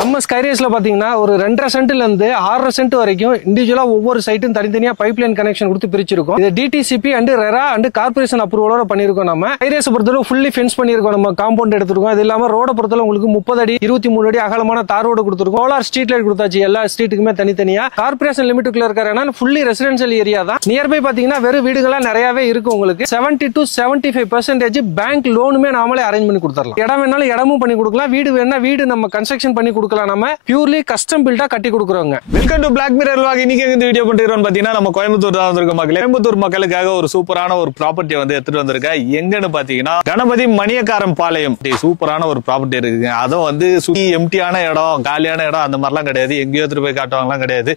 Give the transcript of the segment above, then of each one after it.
நம்ம ஸ்கைரேஸ்ல பாத்தீங்கன்னா ஒரு 2.5 சென்ட்ல இருந்து 6.5 சென்ட் வரைக்கும் இண்டிவிஜுவலா ஒவ்வொரு சைட்டும் தனித்தனியா பைப்லைன் கனெக்ஷன் கொடுத்து பிரிச்சிருக்கோம். இது DTCP and RERA and corporation அப்ரூவலோட பண்ணிருக்கோம். நம்ம ஸ்கைரேஸ் பொறுத்தவரை ஃபுல்லி ஃபென்ஸ் பண்ணிருக்கோம். நம்ம காம்பவுண்ட் எடுத்துருக்கோம். அது இல்லாம ரோட பொறுத்தவரை உங்களுக்கு 30 அடி 23 அடி அகலமான தார் ரோடு கொடுத்துருக்கோம். சோலார் ஸ்ட்ரீட் லைட் கொடுத்தாச்சு எல்லா ஸ்ட்ரீட்டுக்குமே தனித்தனியா. கார்பரேஷன் லிமிட்டுக்குள்ள இருக்கிறனால ஃபுல்லி ரெசிடென்ஷியல் ஏரியா தான். நியர்பை பாத்தீங்கன்னா வெறும் வீடுகளா நிறையவே இருக்கு. உங்களுக்கு 70 to 75% பேங்க் லோனுமே நாமளே அரேஞ்ச் பண்ணி கொடுத்துடலாம். இடம் வேணாலும் இடமும் பண்ணி கொடுக்கலாம். வீடு வேணா வீடு நம்ம கன்ஸ்ட்ரக்ஷன் பண்ணி கொடுக்கலாம். நம்ம பியூர்லி கஸ்டம் பில்டா கட்டி கொடுக்குறோங்க. Welcome to black mirror vlog. இன்னைக்கு இந்த வீடியோ பண்ணிரோம் பாத்தீங்கன்னா நம்ம கோயம்புத்தூர் தான் வந்திருக்க மக்களே. கோயம்புத்தூர் மக்களுக்காக ஒரு சூப்பரான ஒரு ப்ராப்பர்ட்டி வந்து எடுத்துட்டு வந்திருக்கேன். எங்கன்னு பாத்தீங்கன்னா கணபதி மணியக்காரன் பாளையம். சூப்பரான ஒரு ப்ராப்பர்ட்டி இருக்குங்க. அதுவும் வந்து சுத்தி எம்டியான இடம், காலியான இடம் அந்த மாதிரிலாம் கிடையாது. எங்கேயோ எடுத்துட்டு போய் காட்டுவாங்கலாம் கிடையாது.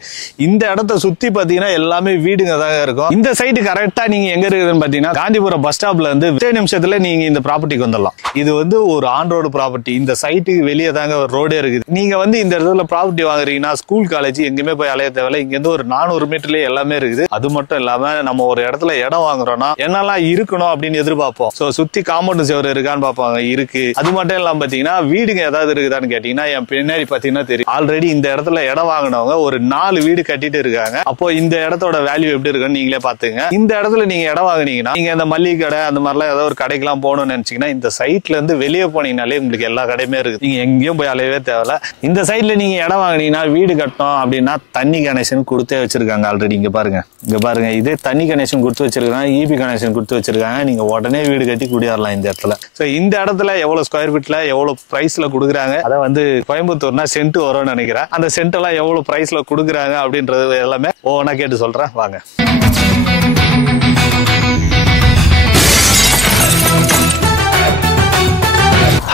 இந்த இடத்த சுத்தி பாத்தீங்கன்னா எல்லாமே வீடுங்க தான் இருக்கும். இந்த சைடு கரெக்டா நீங்க எங்க இருக்குதுன்னு பாத்தீங்கன்னா காந்திபுரம் பஸ் ஸ்டாப்ல இருந்து 10 நிமிஷத்துல நீங்க இந்த ப்ராப்பர்ட்டிக்கு வந்துடலாம். இது வந்து ஒரு ஆன் ரோடு ப்ராப்பர்ட்டி. இந்த சைட்டுக்கு வெளியே தாங்க ஒரு ரோடே இருக்குது. நீங்க வந்து இந்த இடத்துல ப்ராப்பர்ட்டி வாங்குறீங்கன்னா ஸ்கூல் காலேஜ் எங்கேயுமே போய் அலைய தேவையில்ல. இங்க இருந்து ஒரு 400 மீட்டர்லயே எல்லாமே இருக்குது. அது மட்டும் இல்லாம நம்ம ஒரு இடத்துல இடம் வாங்குறோம்னா என்னெல்லாம் இருக்கணும் அப்படின்னு எதிர்பார்ப்போம். சோ சுத்தி காம்பவுண்ட் சேவர் இருக்கான்னு பாப்பாங்க. இருக்கு. அது மட்டும் இல்லாம பாத்தீங்கன்னா வீடுங்க ஏதாவது இருக்குதான்னு கேட்டீங்கன்னா என் பின்னாடி பாத்தீங்கன்னா தெரியும். ஆல்ரெடி இந்த இடத்துல இடம் வாங்கினவங்க ஒரு 4 வீடு கட்டிட்டு இருக்காங்க. அப்போ இந்த இடத்தோட வேல்யூ எப்படி இருக்குன்னு நீங்களே பாத்துங்க. இந்த இடத்துல நீங்க இடம் வாங்குனீங்கன்னா நீங்க இந்த மல்லிகை கடை அந்த மாதிரிலாம் ஏதாவது ஒரு கடைக்கெல்லாம் போகணும்னு நினைச்சீங்கன்னா இந்த சைட்ல இருந்து வெளியே போனீங்கனாலே உங்களுக்கு எல்லா கடையுமே இருக்கு. நீங்க எங்கேயும் போய் அலையவே தேவையில்ல. இந்த சைட்ல நீங்க இடம் வாங்கினீங்கன்னா வீடு கட்டணும் அப்படின்னா தண்ணி கனெக்ஷன் கொடுத்தே வச்சிருக்காங்க. ஆல்ரெடி இங்க பாருங்க இதே தண்ணி கனெக்ஷன் கொடுத்து வச்சிருக்காங்க. இபி கனெக்ஷன் கொடுத்து வச்சிருக்காங்க. நீங்க உடனே வீடு கட்டி குடியேறலாம் இந்த இடத்துல. சோ இந்த இடத்துல எவ்வளவு ஸ்கொயர் ஃபீட்ல எவ்வளவு பிரைஸ்ல கொடுக்குறாங்க, அதை வந்து கோயம்புத்தூர்னா சென்ட் வரும்னு நினைக்கிறேன். அந்த சென்ட் எல்லாம் எவ்வளவு பிரைஸ்ல கொடுக்குறாங்க அப்படின்றது எல்லாமே ஒவ்வொன்னா கேட்டு சொல்றேன் வாங்க.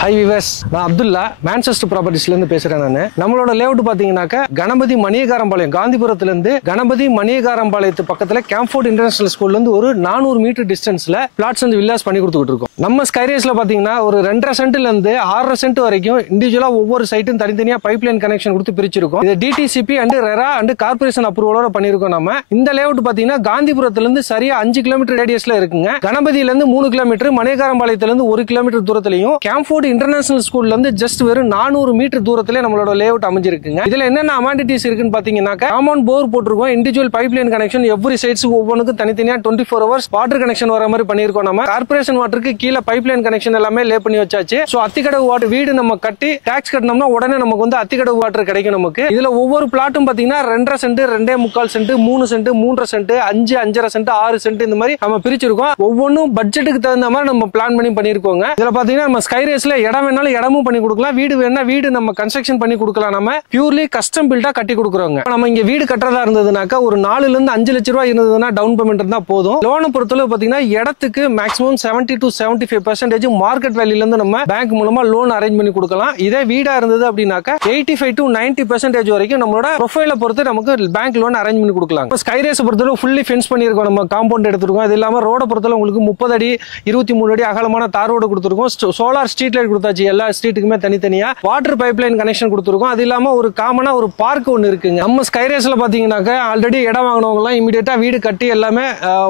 ஹாய் விவர்ஸ், நான் அப்துல்லா மான்செஸ்டர் ப்ராப்பர்ட்டிஸ்ல இருந்து பேசுறேன். நம்மளோட லேஅவுட் பாத்தீங்கன்னாக்க கணபதி மணியக்காரம்பாளையம், காந்திபுரத்துல இருந்து கணபதி மணியக்காரம்பாளையத்து பக்கத்துல கேம்ஃபோர்ட் இன்டர்நேஷனல் ஸ்கூல்ல இருந்து ஒரு 400 மீட்டர் டிஸ்டன்ஸ்ல பிளாட்ஸ் அண்ட் வில்லாஸ் பண்ணி கொடுத்துட்டு இருக்கோம். நம்ம ஸ்கைரேஸ்ல பாத்தீங்கன்னா ஒரு 2.5 சென்ட்ல இருந்து 6.5 சென்ட் வரைக்கும் இண்டிவிஜுவலா ஒவ்வொரு சைட்டும் தனித்தனியா பைப்லைன் கனெக்ஷன் கொடுத்து பிரிச்சிருக்கோம். இது DTCP and RERA and corporation அப்ரூவலோட பண்ணிருக்கோம். நம்ம இந்த லேஅவுட் பாத்தீங்கன்னா காந்திபுரத்துல இருந்து சரியா 5 கிலோமீட்டர் ரேடியஸ்ல இருக்குங்க. கணபதியில இருந்து 3 கிலோமீட்டர், மணியக்காரம்பாளையத்துல இருந்து 1 கிலோமீட்டர் தூரத்திலையும், கேம்ஃபோர்ட் இன்டர்நேஷனல் ஸ்கூல்ல இருந்து ஜஸ்ட் வெறும் 400 மீட்டர் தூரத்திலே நம்மளோட லேஅவுட் அமைஞ்சிருக்குங்க. இதுல என்னென்ன அமெனிட்டிஸ் இருக்குன்னு பாத்தீங்கன்னா காம்பவுண்ட் போர் போட்டுருக்கோம். இண்டிவிஜுவல் பைப்லைன் கனெக்ஷன் எவ்ரி சைட்ஸ்க்கு ஒவ்வொன்றுக்கும் தனித்தனியா 24 ஹவர்ஸ் வாட்டர் கனெக்ஷன் வர மாதிரி பண்ணிருக்கோம். நம்ம கார்பரேஷன் வாட்டருக்கு கீழே பைப்லைன் கனெக்ஷன் எல்லாமே லே பண்ணி வச்சாச்சு. சோ அத்திக்கடவு வாட்டர் வீடு நம்ம கட்டி டாக்ஸ் கட்டணும்னா உடனே நமக்கு வந்து அத்திக்கடவு வாட்டர் கிடைக்கும் நமக்கு. இதுல ஒவ்வொரு பிளாட்டும் பாத்தீங்கன்னா 2.5 cent, 2.25 cent, 3 cent, 3.5 cent, 5, 5.5 cent, 6 cent இந்த மாதிரி நம்ம பிரிச்சிருக்கோம். ஒவ்வொன்றும் பட்ஜெட்டுக்கு தகுந்த மாதிரி நம்ம பிளான் பண்ணி பண்ணிருக்கோங்க. இதுல பாத்தீங்கன்னா நம்ம ஸ்கைரேஸ்ல இடம் வேணாலும் இடமும் பண்ணி கொடுக்கலாம். வீடு வேணா வீடு நம்ம கன்ஸ்ட்ரக்ஷன் பண்ணி கொடுக்கலாம். நம்ம பியூர்லி கஸ்டம் பில்டா கட்டி கொடுக்குறோங்க. நம்ம இங்க வீடு கட்டுறதா இருந்ததுனாக்கா ஒரு 4 ல இருந்து 5 லட்சம் ரூபாய் இருந்ததுன்னா டவுன் பேமெண்ட் இருந்தா போதும். லோனை பொறுத்தளவு பாத்தீங்கன்னா இடத்துக்கு மேக்ஸிமம் 70 to 75% மார்க்கெட் வேல்யூல இருந்து நம்ம பேங்க் மூலமா லோன் அரேஞ்ச் பண்ணி கொடுக்கலாம். இதே வீடா இருந்தது அப்படின்னாக்கா 85 to 90% வரைக்கும் நம்மளோட ப்ரொஃபைல பொறுத்து நமக்கு பேங்க் லோன் அரேஞ்ச் பண்ணி கொடுக்கலாம். ஸ்கைரேஸ் பொறுத்தளவு ஃபுல்லி ஃபென்ஸ் பண்ணிருக்கோம். நம்ம காம்பவுண்ட் எடுத்துருக்கோம். அது இல்லாம ரோட பொறுத்தளவு உங்களுக்கு 30 அடி 23 அடி அகலமான தார் ரோடு கொடுத்துருக்கோம். சோலார் ஸ்ட்ரீட் லைட் கொடுத்தாச்சு எல்லா ஸ்ட்ரீட்டுக்குமே தனித்தனியா. வாட்டர் பைப்லைன் கனெக்ஷன் கொடுத்துருக்கோம். அது இல்லாம ஒரு காமனா ஒரு பார்க் ஒன்னு இருக்குங்க. நம்ம ஸ்கைரேஸ்ல பாத்தீங்கன்னாக்க ஆல்ரெடி இடம் வாங்கினவங்க எல்லாம் இமிடியேட்டா வீடு கட்டி எல்லாமே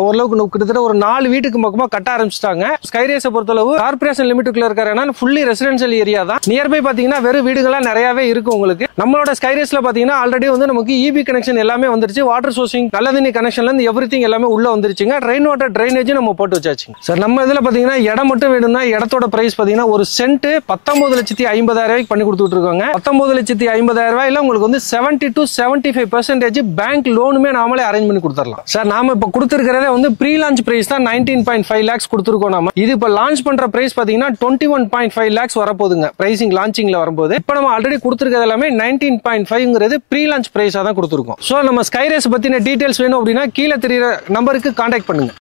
ஓரளவுக்கு கிட்டத்தட்ட ஒரு 4 வீட்டுக்கு பக்கமா கட்ட ஆரம்பிச்சிட்டாங்க. ஸ்கைரேஸை பொறுத்தளவு கார்பரேஷன் லிமிட்டுக்குள்ள இருக்கிறனால ஃபுல்லி ரெசிடென்ஷியல் ஏரியா தான். நியர்பை பாத்தீங்கன்னா வெறும் வீடுகளா நிறையவே இருக்கு உங்களுக்கு. நம்மளோட ஸ்கைரேஸ்ல பாத்தீங்கன்னா ஆல்ரெடி வந்து நமக்கு இபி கனெக்ஷன் எல்லாமே வந்துருச்சு. வாட்டர் சோர்சிங், நல்ல தண்ணி கனெக்ஷன்ல இருந்து எவ்ரிதிங் எல்லாமே உள்ள வந்துருச்சுங்க. ரெயின் வாட்டர் ட்ரைனேஜ் நம்ம போட்டு வச்சாச்சு. சார் நம்ம இதுல பாத்தீங்கன்னா இடம் மட்டும் வேணும்னா இடத்தோட பிரைஸ் பாத்தீங்கன்னா ஒரு சென்ட் 19,50,000 பண்ணி கொடுத்துட்டு இருக்காங்க. 19,50,000 உங்களுக்கு வந்து 70 to 75% பேங்க் லோனுமே நாமளே அரேஞ்ச் பண்ணி கொடுத்துடலாம். சார் நாம இப்ப கொடுத்திருக்கிறதே வந்து ப்ரீ லான்ச் பிரைஸ் தான் 19.5 lakhs கொடுத்திருக்கோம். நாம இது இப்ப லான்ச் பண்ற பிரைஸ் பாத்தீங்கன்னா 21.5 lakhs வரப்போகுதுங்க. பிரைசிங் லான்ச்சிங்ல வரும்போது இப்ப நம்ம ஆல்ரெடி கொடுத்திருக்கிறது எல்லாமே 19.5ங்கிறது ப்ரீ லான்ச் பிரைஸா தான் கொடுத்திருக்கோம். சோ நம்ம ஸ்கைரேஸ் பத்தின டீடைல்ஸ் வேணும் அப்படின்னா கீழே தெரியுற நம்பருக்கு கான்டாக்ட் பண்ணுங்க.